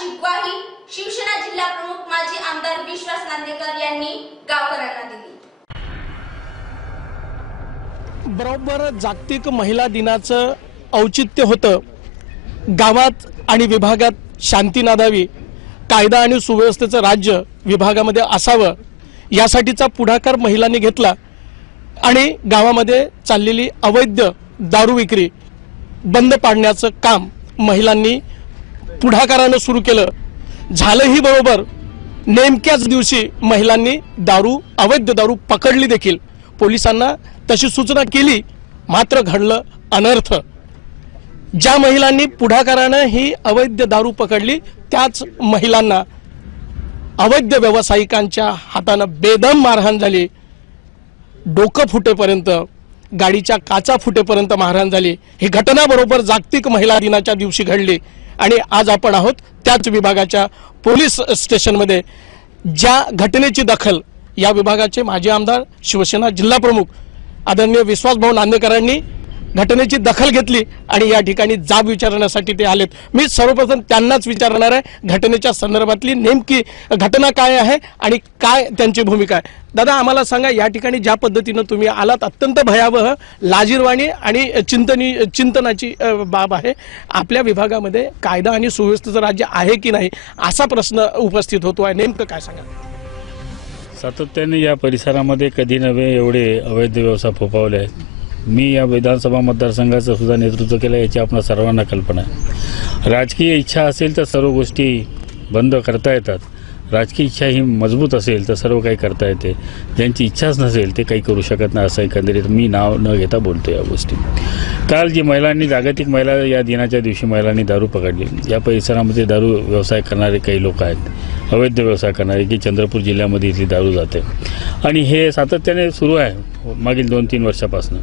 अशी ग्वाही शिवसेना जिल्हा प्रमुख माजी आमदार विश्वास नांदेकर यांनी गावकऱ्यांना दिली. बरोबर जागतिक महिला दिनाचं औचित्य होतं. गावात आणि विभागात शांती नादावी कायदा आणि सुव्यवस्थेचं राज्य विभागामध्ये असावं यासाठीचा पुढाकार महिलांनी घेतला आणि गावामध्ये चाललेली अवैध दारू विक्री बंद पाडण्याचं काम महिलांनी पुढाकारानं सुरू केलं. झालंही बरोबर. नेमक्याच दिवशी महिलांनी दारू अवैध दारू पकडली देखील. पोलिसांना तशी सूचना केली मात्र घडलं अनर्थ. ज्या महिलांनी पुढाकारानं ही अवैध दारू पकडली त्याच महिलांना अवैध व्यावसायिकांच्या हातानं बेदम मारहाण झाली. डोकं फुटेपर्यंत गाडीच्या काचा फुटेपर्यंत मारहाण झाली. ही घटना बरोबर जागतिक महिला दिनाच्या दिवशी घडली. आणि आज आपण आहोत त्याच विभागाच्या पोलीस स्टेशनमध्ये. ज्या घटनेची दखल या विभागाचे माजी आमदार शिवसेना जिल्हा प्रमुख आदरणीय विश्वासभाऊ नांदेकरांनी घटनेची दखल घेतली आणि या ठिकाणी जाब विचारण्यासाठी ते आलेत. मी सर्वप्रथम त्यांनाच विचारणार आहे घटनेच्या संदर्भातली नेमकी घटना काय आहे आणि काय त्यांची भूमिका आहे. दादा आम्हाला सांगा या ठिकाणी ज्या पद्धतीनं तुम्ही आलात अत्यंत भयावह लाजीरवाणी आणि चिंतनी चिंतनाची बाब आहे. आपल्या विभागामध्ये कायदा आणि सुव्यवस्थेचं राज्य आहे की नाही असा प्रश्न उपस्थित होतो आहे. नेमकं काय सांगा सातत्याने या परिसरामध्ये कधी नव्हे एवढे अवैध व्यवसाय फोपावले आहेत. मी या विधानसभा मतदारसंघाचं सुद्धा नेतृत्व केलं याची आपल्या सर्वांना कल्पना आहे. राजकीय इच्छा असेल तर सर्व गोष्टी बंद करता येतात. राजकीय इच्छा ही मजबूत असेल तर सर्व काही करता येते. ज्यांची इच्छाच नसेल ते काही करू शकत नाही असं एकंदरीत मी नाव न घेता बोलतो या गोष्टी. काल जी महिलांनी जागतिक महिला या दिनाच्या दिवशी महिलांनी दारू पकडली. या परिसरामध्ये दारू व्यवसाय करणारे काही लोक आहेत. अवैध व्यवसाय करणारे की चंद्रपूर जिल्ह्यामध्ये इथली दारू जाते. आणि हे सातत्याने सुरू आहे मागील दोन तीन वर्षापासून.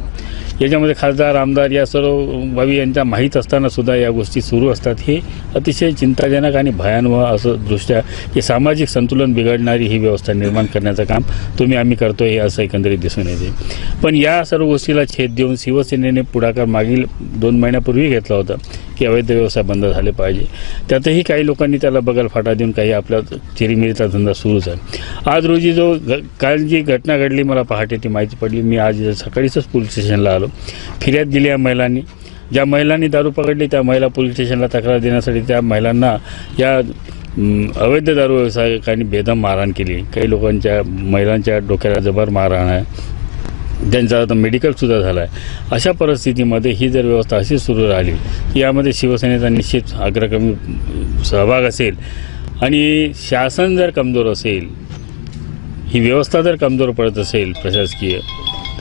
याच्यामध्ये खासदार आमदार या सर्व बाबी यांच्या माहीत असताना सुद्धा या गोष्टी सुरू असतात. हे अतिशय चिंताजनक आणि भयानुभव असं दृष्ट्या की सामाजिक संतुलन बिघडणारी ही व्यवस्था निर्माण करण्याचं काम तुम्ही आम्ही करतो हे असं एकंदरीत दिसून येते. पण या सर्व गोष्टीला छेद देऊन शिवसेनेने पुढाकार मागील दोन महिन्यापूर्वी घेतला होता. की अवैध व्यवसाय बंद झाले पाहिजे. त्यातही काही लोकांनी त्याला बगल फाटा देऊन काही आपला चिरीमिरीचा धंदा सुरूच आहे आज रोजी जो घ- काल जी घटना घडली मला पहाटे ती माहिती पडली. मी आज सकाळीच पोलीस स्टेशनला आलो. फिर्याद दिली या महिलांनी. ज्या महिलांनी दारू पकडली त्या महिला पोलीस स्टेशनला तक्रार देण्यासाठी त्या महिलांना या अवैध दारू व्यावसायिकांनी बेदम मारहाण केली. काही लोकांच्या महिलांच्या डोक्याला जबर मारहाण आहे. त्यांचा आता मेडिकलसुद्धा झाला आहे अशा परिस्थितीमध्ये ही जर व्यवस्था अशी सुरू राहिली यामध्ये शिवसेनेचा निश्चित अग्रक्रमी सहभाग असेल आणि शासन जर कमजोर असेल ही व्यवस्था जर कमजोर पडत असेल प्रशासकीय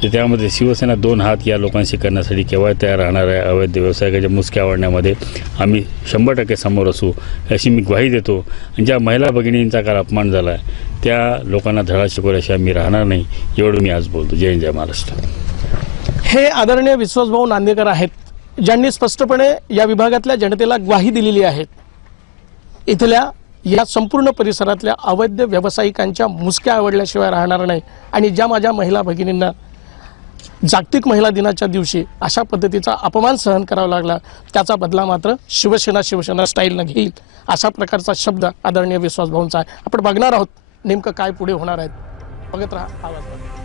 तर त्यामध्ये शिवसेना दोन हात या लोकांशी करण्यासाठी केव्हा तयार राहणार आहे? अवैध व्यवसायाच्या मुसक्या आवडण्यामध्ये आम्ही शंभर टक्के समोर असू अशी मी ग्वाही देतो. आणि ज्या महिला भगिनींचा काल अपमान झाला आहे त्या लोकांना धडा शिकवल्याशिवाय आम्ही राहणार नाही एवढं मी आज बोलतो. जय जय महाराष्ट्र. हे आदरणीय विश्वासभाऊ नांदेकर आहेत ज्यांनी स्पष्टपणे या विभागातल्या जनतेला ग्वाही दिलेली आहे. इथल्या या संपूर्ण परिसरातल्या अवैध व्यावसायिकांच्या मुसक्या आवडल्याशिवाय राहणार नाही. आणि ज्या माझ्या महिला भगिनींना जागतिक महिला दिनाच्या दिवशी अशा पद्धतीचा अपमान सहन करावा लागला. त्याचा बदला मात्र शिवसेना शिवसेना स्टाईलनं घेईल अशा प्रकारचा शब्द आदरणीय विश्वासभाऊंचा आहे. आपण बघणार आहोत नेमकं काय पुढे होणार आहेत. बघत राहा आवाज.